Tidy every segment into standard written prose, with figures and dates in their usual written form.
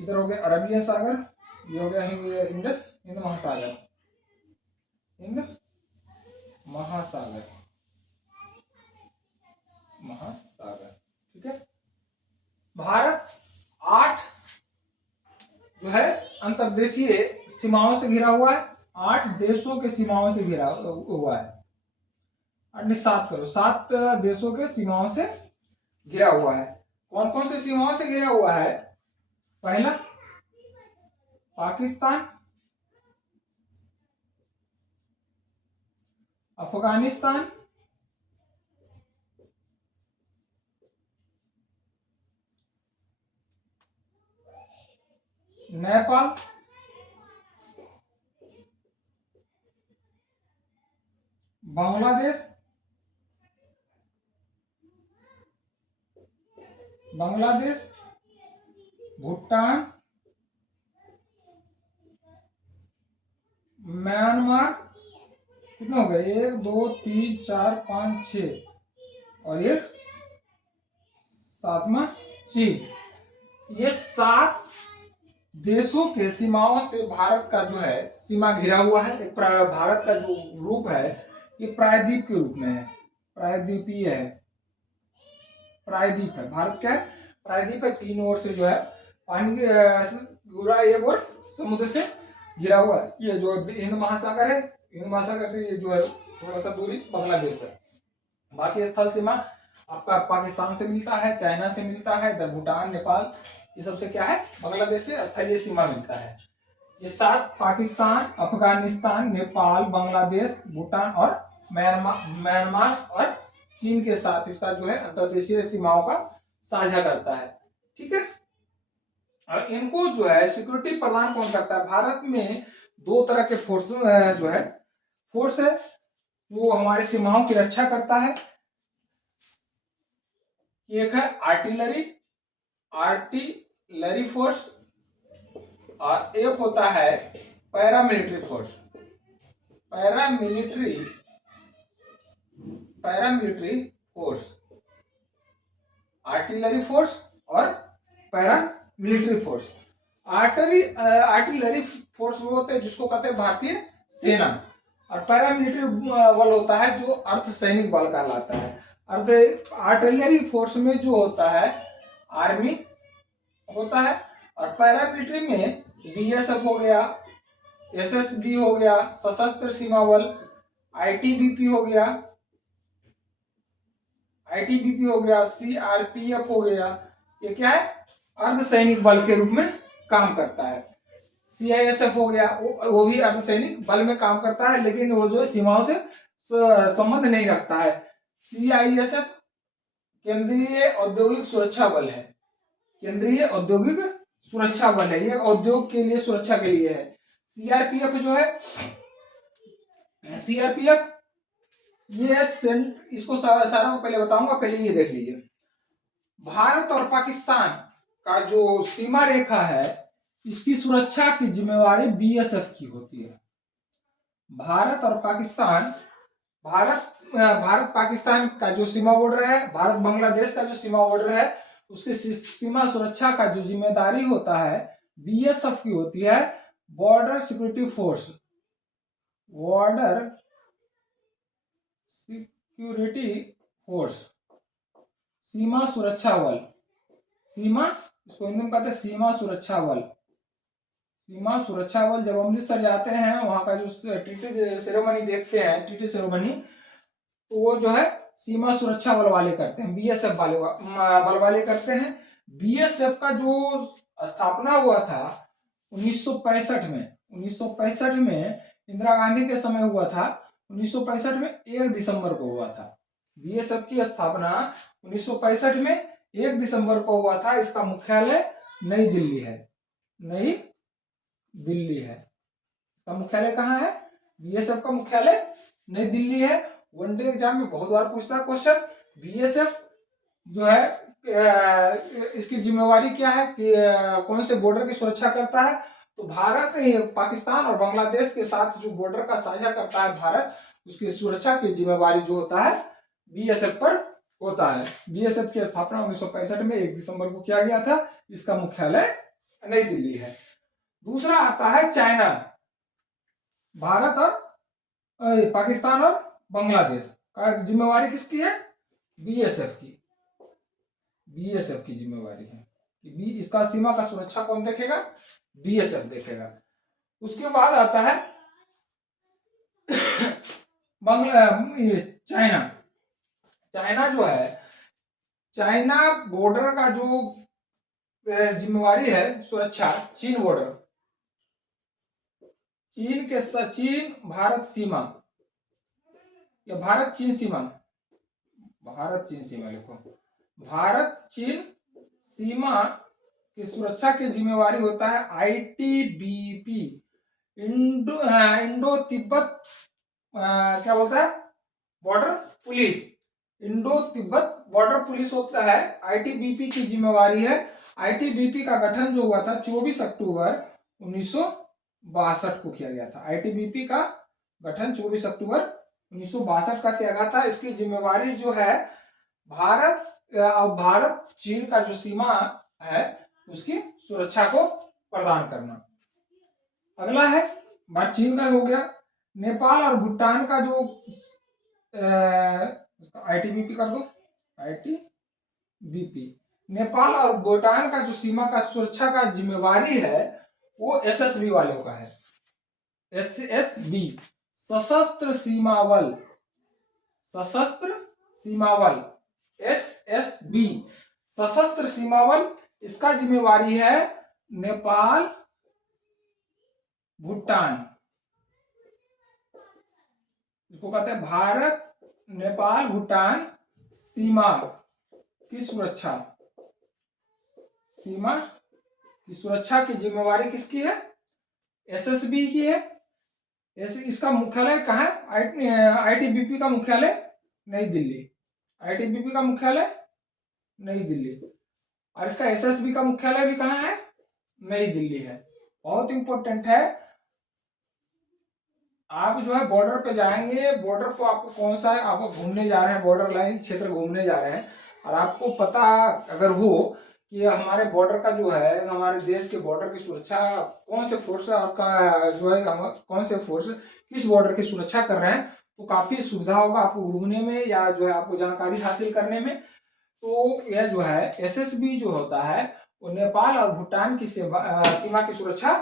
इधर हो गया अरबियन सागर, ये हो गया इंडस हिंद महासागर, हिंद महासागर, महासागर। ठीक है। भारत 8 जो है अंतर्देशीय सीमाओं से घिरा हुआ है, 8 देशों के सीमाओं से घिरा हुआ है। 7 करो, 7 देशों के सीमाओं से घिरा हुआ है। कौन कौन से सीमाओं से घिरा हुआ है? पहला पाकिस्तान, अफगानिस्तान, नेपाल, बांग्लादेश, भूटान, म्यांमार, कितने हो गए? 1 2 3 4 5 6 और ये 7वां चीन। ये 7 देशों के सीमाओं से भारत का जो है सीमा घिरा हुआ है। एक भारत का जो रूप है ये प्रायद्वीप के रूप में है, प्रायद्वीपीय है, प्रायद्वीप है। भारत क्या है? प्रायद्वीप है। 3 ओर से जो है पानी के घिरा, एक ओर समुद्र से घिरा हुआ है। ये जो हिंद महासागर है, हिंद महासागर से ये जो है थोड़ा सा दूरी बांग्लादेश है। बाकी स्थल सीमा आपका पाकिस्तान से मिलता है, चाइना से मिलता है, इधर भूटान, नेपाल, ये सबसे क्या है? बांग्लादेश से स्थलीय सीमा मिलता है। ये 7 पाकिस्तान, अफगानिस्तान, नेपाल, बांग्लादेश, भूटान और म्यांमार और चीन के साथ इसका जो है अंतर्देशीय सीमाओं का साझा करता है। ठीक है। और इनको जो है सिक्योरिटी प्रदान कौन करता है? भारत में 2 तरह के फोर्स जो है फोर्स है जो हमारे सीमाओं की रक्षा करता है। एक है आर्टिलरी फोर्स और एक होता है paramilitary force. Paramilitary force, artillery force और पैरामिलिट्री फोर्स। आर्टिलरी फोर्स वो होते हैं जिसको कहते हैं भारतीय सेना, और पैरामिलिट्री बल होता है जो अर्धसैनिक बल कहलाता है। आर्टिलरी फोर्स में जो होता है आर्मी होता है, और पैरामिलिट्री में बीएसएफ हो गया, एसएसबी हो गया, सशस्त्र सीमा बल, आईटीबीपी हो गया, सीआरपीएफ हो गया। ये क्या है? अर्धसैनिक बल के रूप में काम करता है। सीआईएसएफ हो गया, वो भी अर्धसैनिक बल में काम करता है, लेकिन वो जो सीमाओं से संबंध नहीं रखता है। सीआईएसएफ केंद्रीय औद्योगिक सुरक्षा बल है, केंद्रीय औद्योगिक सुरक्षा बल है, ये उद्योग के लिए सुरक्षा के लिए है। सीआरपीएफ जो है, सीआरपीएफ ये इसको सारा पहले बताऊंगा, पहले ये देख लीजिए। भारत और पाकिस्तान का जो सीमा रेखा है इसकी सुरक्षा की जिम्मेवारी बीएसएफ की होती है। भारत पाकिस्तान का जो सीमा बॉर्डर है, भारत बांग्लादेश का जो सीमा बॉर्डर है, उसकी सीमा सुरक्षा का जो जिम्मेदारी होता है बीएसएफ की होती है, बॉर्डर सिक्योरिटी फोर्स, सीमा सुरक्षा बल, इसको हिंदी में कहते हैं सीमा सुरक्षा बल। जब अमृतसर जाते हैं वहां का जो टीटी सेरेमनी देखते हैं, टीटी सेरेमनी, तो वो जो है सीमा सुरक्षा बल वाले करते हैं, बीएसएफ बल वाले करते हैं। बीएसएफ का जो स्थापना हुआ था 1965 में इंदिरा गांधी के समय हुआ था। 1965 में 1 दिसंबर को हुआ था। बीएसएफ की स्थापना 1965 में 1 दिसंबर को हुआ था। इसका मुख्यालय नई दिल्ली है। इसका मुख्यालय कहाँ है? बीएसएफ का मुख्यालय नई दिल्ली है। वनडे एग्जाम में बहुत बार पूछता है क्वेश्चन, बीएसएफ जो है इसकी जिम्मेवारी क्या है कि कौन से बॉर्डर की सुरक्षा करता है? तो भारत पाकिस्तान और बांग्लादेश के साथ जो बॉर्डर का साझा करता है भारत, उसकी सुरक्षा की जिम्मेवारी जो होता है बीएसएफ पर होता है। बीएसएफ की स्थापना 1965 में 1 दिसंबर को किया गया था। इसका मुख्यालय नई दिल्ली है। दूसरा आता है चाइना, भारत और पाकिस्तान और बांग्लादेश का जिम्मेवारी किसकी है? बीएसएफ की। बीएसएफ की जिम्मेवारी है कि बी इसका सीमा का सुरक्षा कौन देखेगा? बीएसएफ देखेगा। उसके बाद आता है चाइना। चाइना जो है, चाइना बॉर्डर का जो जिम्मेवारी है सुरक्षा, चीन बॉर्डर, चीन भारत सीमा या भारत चीन सीमा, भारत चीन सीमा लिखो, भारत चीन सीमा की सुरक्षा की जिम्मेवारी होता है आईटीबीपी, इंडो तिब्बत क्या बोलता है, border police. Indo Tibet border police होता है, आईटीबीपी की जिम्मेवारी है। आईटीबीपी का गठन जो हुआ था 24 अक्टूबर 1962 को किया गया था। आईटीबीपी का गठन 24 अक्टूबर 1962 का किया गया था। इसकी जिम्मेवारी जो है भारत चीन का जो सीमा है उसकी सुरक्षा को प्रदान करना। अगला है भारत चीन का हो गया। नेपाल और भूटान का जो आईटीबीपी कर दो, आईटीबीपी, नेपाल और भूटान का जो सीमा का सुरक्षा का जिम्मेवारी है वो एसएसबी वालों का है। एसएसबी, सशस्त्र सीमा बल, सशस्त्र सीमा बल, एसएसबी सशस्त्र सीमा बल। इसका जिम्मेवारी है नेपाल भूटान, इसको कहते हैं भारत नेपाल भूटान सीमा की सुरक्षा। सीमा की सुरक्षा की जिम्मेवारी किसकी है? एसएसबी की है। इसका मुख्यालय कहाँ है? आईटीबीपी का मुख्यालय नई दिल्ली, आईटीबीपी का मुख्यालय नई दिल्ली, और इसका एसएसबी का मुख्यालय भी कहाँ है? नई दिल्ली है। बहुत इंपॉर्टेंट है। आप जो है बॉर्डर पे जाएंगे, बॉर्डर को आपको कौन सा है, आप घूमने जा रहे हैं, बॉर्डर लाइन क्षेत्र घूमने जा रहे हैं, और आपको पता अगर हो कि हमारे बॉर्डर का जो है, हमारे देश के बॉर्डर की सुरक्षा कौन से फोर्स का जो है, कौन से फोर्स किस बॉर्डर की सुरक्षा कर रहे हैं, तो काफी सुविधा होगा आपको घूमने में या जो है आपको जानकारी हासिल करने में। तो यह जो है एसएसबी जो होता है वो नेपाल और भूटान की सीमा की सुरक्षा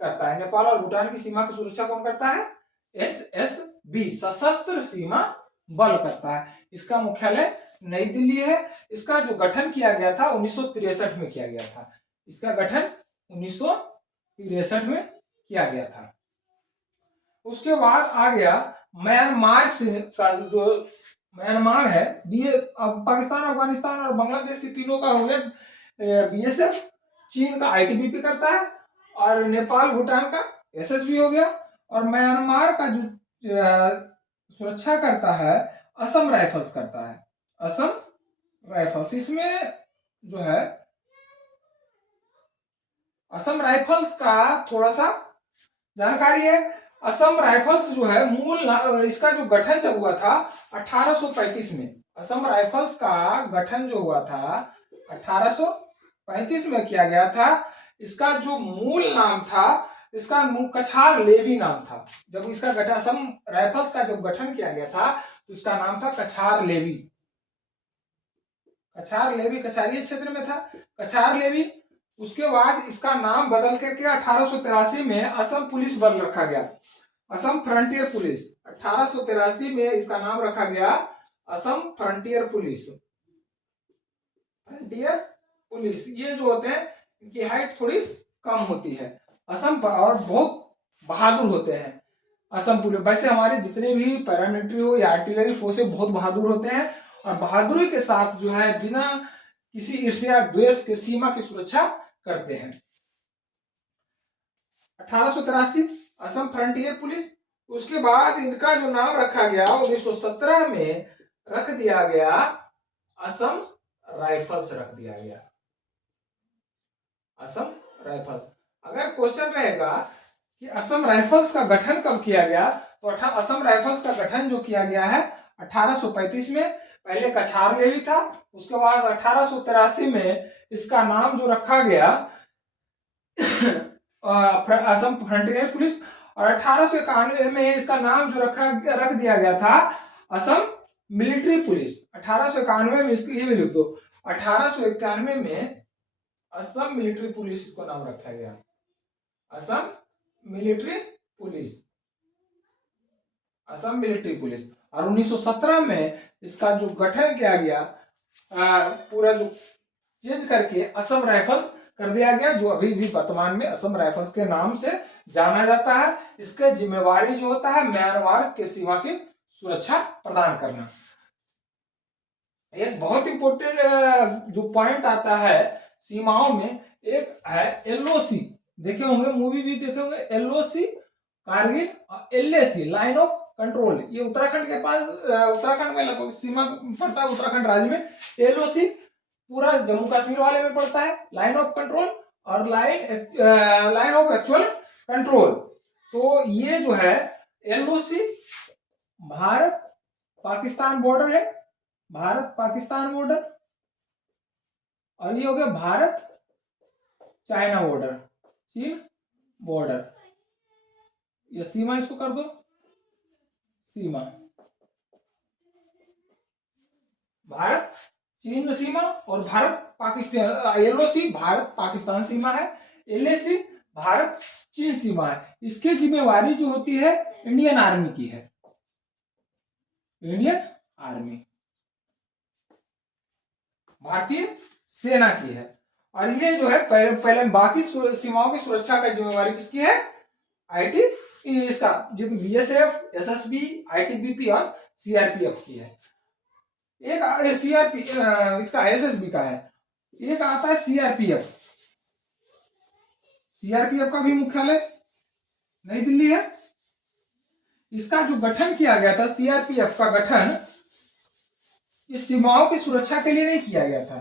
करता है। नेपाल और भूटान की सीमा की सुरक्षा कौन करता है? एसएसबी, सशस्त्र सीमा बल करता है। इसका मुख्यालय नई दिल्ली है। इसका जो गठन किया गया था 1963 में किया गया था। इसका गठन 1963 में किया गया था। उसके बाद आ गया म्यांमार का जो म्यांमार है, पाकिस्तान अफगानिस्तान और बांग्लादेश तीनों का हो गया बीएसएफ, चीन का आईटीबीपी करता है, और नेपाल भूटान का एसएसबी हो गया, और म्यांमार का जो सुरक्षा करता है असम राइफल्स करता है। असम राइफल्स, इसमें जो है असम राइफल्स का थोड़ा सा जानकारी है। असम राइफल्स जो है इसका जो गठन जब हुआ था 1835 में, असम राइफल्स का गठन जो हुआ था 1835 में किया गया था। इसका जो मूल नाम था, इसका कछार लेवी नाम था। जब इसका गठन असम राइफल्स का जब गठन किया गया था तो इसका नाम था कछार लेवी। कछार लेवी कछारीय क्षेत्र में था, कछार लेवी। उसके बाद इसका नाम बदल करके 1883 में असम पुलिस बल रखा गया, असम फ्रंटियर पुलिस। 1883 में इसका नाम रखा गया Assam frontier police. Frontier police, ये जो होते हैं इनकी हाइट थोड़ी कम होती है, असम और बहुत बहादुर होते हैं असम पुलिस। वैसे हमारे जितने भी पैरामिलिट्री हो या आर्टिलरी फोर्स बहुत बहादुर होते हैं, और बहादुरी के साथ जो है बिना किसी ईर्ष्या द्वेष के सीमा की सुरक्षा करते हैं। 1883 असम फ्रंटियर पुलिस। उसके बाद इनका जो नाम रखा गया 1917 में रख दिया गया असम राइफल्स रख दिया गया, असम राइफल्स। अगर क्वेश्चन रहेगा कि असम राइफल्स का गठन कब किया गया, तो असम राइफल्स का गठन जो किया गया है 1835 में। पहले कछार लेवी था, उसके बाद 1883 में इसका नाम जो रखा गया असम फ्रंटियर पुलिस। और 1891 में इसका नाम जो रख दिया गया था असम मिलिट्री पुलिस। 1891 में इसके, ये भी लिख दो, 1891 में असम मिलिट्री पुलिस को नाम रखा गया, Assam military police, Assam military police. और 1917 में इसका जो गठन किया गया, पूरा जो चेंज करके असम राइफल्स कर दिया गया, जो अभी भी वर्तमान में असम राइफल्स के नाम से जाना जाता है। इसका जिम्मेवारी जो होता है म्यांमार के सीमा की सुरक्षा प्रदान करना। एक बहुत इंपॉर्टेंट जो पॉइंट आता है सीमाओं में, एक है एलओसी, देखे होंगे, मूवी भी देखे होंगे, एलओसी कारगिल, और एलएसी लाइन ऑफ कंट्रोल, ये उत्तराखंड के पास, उत्तराखंड में लगभग सीमा पड़ता है, उत्तराखंड राज्य में। एलओसी पूरा जम्मू कश्मीर वाले में पड़ता है, लाइन ऑफ कंट्रोल और लाइन ऑफ एक्चुअल कंट्रोल। तो ये जो है एलओसी भारत पाकिस्तान बॉर्डर है, भारत पाकिस्तान बॉर्डर, और ये हो गया भारत चाइना बॉर्डर, चीन बॉर्डर। ये सीमा इसको कर दो, सीमा भारत चीन सीमा और भारत पाकिस्तान। एलओसी भारत पाकिस्तान सीमा है, एलएसी भारत चीन सीमा है। इसकी जिम्मेवारी जो होती है इंडियन आर्मी की है, इंडियन आर्मी, भारतीय सेना की है। और ये जो है पहले बाकी सीमाओं की सुरक्षा का जिम्मेवारी किसकी है, आईटी, इसका बीएसएफ, एसएसबी, आईटीबीपी और सीआरपीएफ की है। एक सीआरपी इसका एसएसबी का है, एक आता है सीआरपीएफ। सीआरपीएफ का भी मुख्यालय नई दिल्ली है। इसका जो गठन किया गया था, सीआरपीएफ का गठन इस सीमाओं की सुरक्षा के लिए नहीं किया गया था।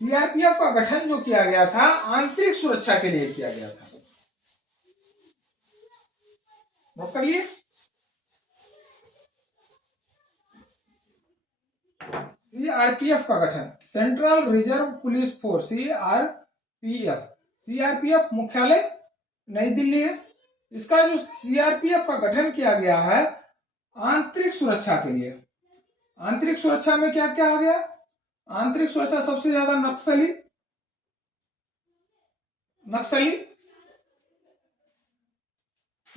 सीआरपीएफ का गठन जो किया गया था आंतरिक सुरक्षा के लिए किया गया था। नोट कर लिए। सीआरपीएफ का गठन, central reserve police force, CRPF. CRPF मुख्यालय नई दिल्ली है। इसका जो सीआरपीएफ का गठन किया गया है आंतरिक सुरक्षा के लिए। आंतरिक सुरक्षा में क्या क्या आ गया, आंतरिक सुरक्षा सबसे ज्यादा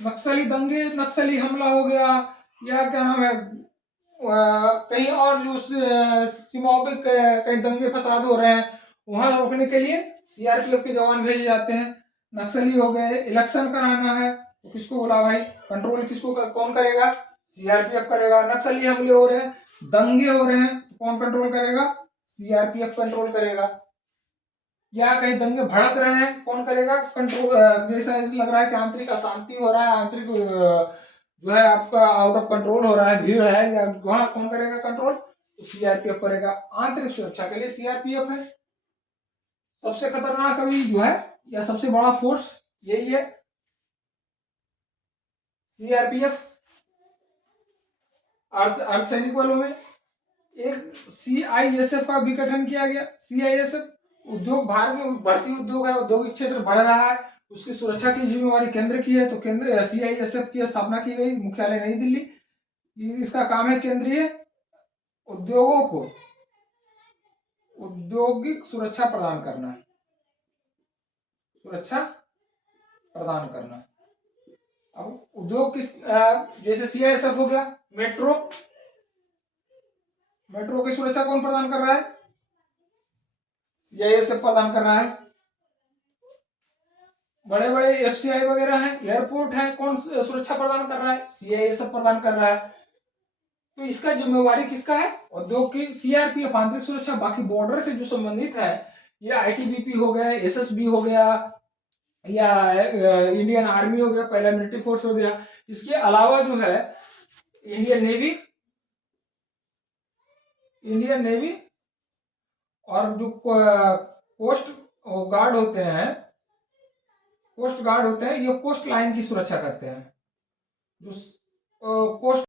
नक्सली दंगे, नक्सली हमला हो गया, या क्या नाम है, कहीं और जो सीमाओं पे कहीं दंगे फसाद हो रहे हैं वहां रोकने के लिए सीआरपीएफ के जवान भेजे जाते हैं। नक्सली हो गए, इलेक्शन कराना है तो किसको बोला भाई, कंट्रोल किसको कौन करेगा, सीआरपीएफ करेगा। नक्सली हमले हो रहे हैं, दंगे हो रहे हैं तो कौन कंट्रोल करेगा, सीआरपीएफ कंट्रोल करेगा। या कहीं दंगे भड़क रहे हैं कौन करेगा कंट्रोल, जैसा लग रहा है कि आंतरिक अशांति हो रहा है, आंतरिक जो है आपका आउट ऑफ कंट्रोल हो रहा है, भीड़ है, या वहां कौन करेगा कंट्रोल, तो सीआरपीएफ करेगा। आंतरिक सुरक्षा के लिए सीआरपीएफ है। सबसे खतरनाक अभी जो है या सबसे बड़ा फोर्स यही है, सीआरपीएफ। अर्धसैनिक बलों में एक सीआईएसएफ का भी गठन किया गया। सीआईएसएफ उद्योग, भारत में बढ़ती उद्योग है, औद्योगिक क्षेत्र बढ़ रहा है, उसकी सुरक्षा की जिम्मेवारी केंद्र की है, तो केंद्र सीआईएसएफ की स्थापना की गई, मुख्यालय नई दिल्ली। इसका काम है केंद्रीय उद्योगों को औद्योगिक सुरक्षा प्रदान करना, सुरक्षा प्रदान करना। अब उद्योग किस, जैसे सीआईएसएफ हो गया, मेट्रो, मेट्रो की सुरक्षा कौन प्रदान कर रहा है, सीआईएसएफ प्रदान कर रहा है। बड़े बड़े एफसीआई वगैरह हैं, एयरपोर्ट है, कौन सुरक्षा प्रदान कर रहा है, सीआईएसएफ प्रदान कर रहा है। तो इसका जिम्मेवारी किसका है, उद्योग की। सीआरपीएफ आंतरिक सुरक्षा, बाकी बॉर्डर से जो संबंधित है ये आईटीबीपी हो गया, एसएसबी हो गया, या इंडियन आर्मी हो गया, पहला मिलिट्री फोर्स हो गया। इसके अलावा जो है इंडियन नेवी और जो कोस्ट गार्ड होते हैं, ये कोस्ट लाइन की सुरक्षा करते हैं। जो कोस्ट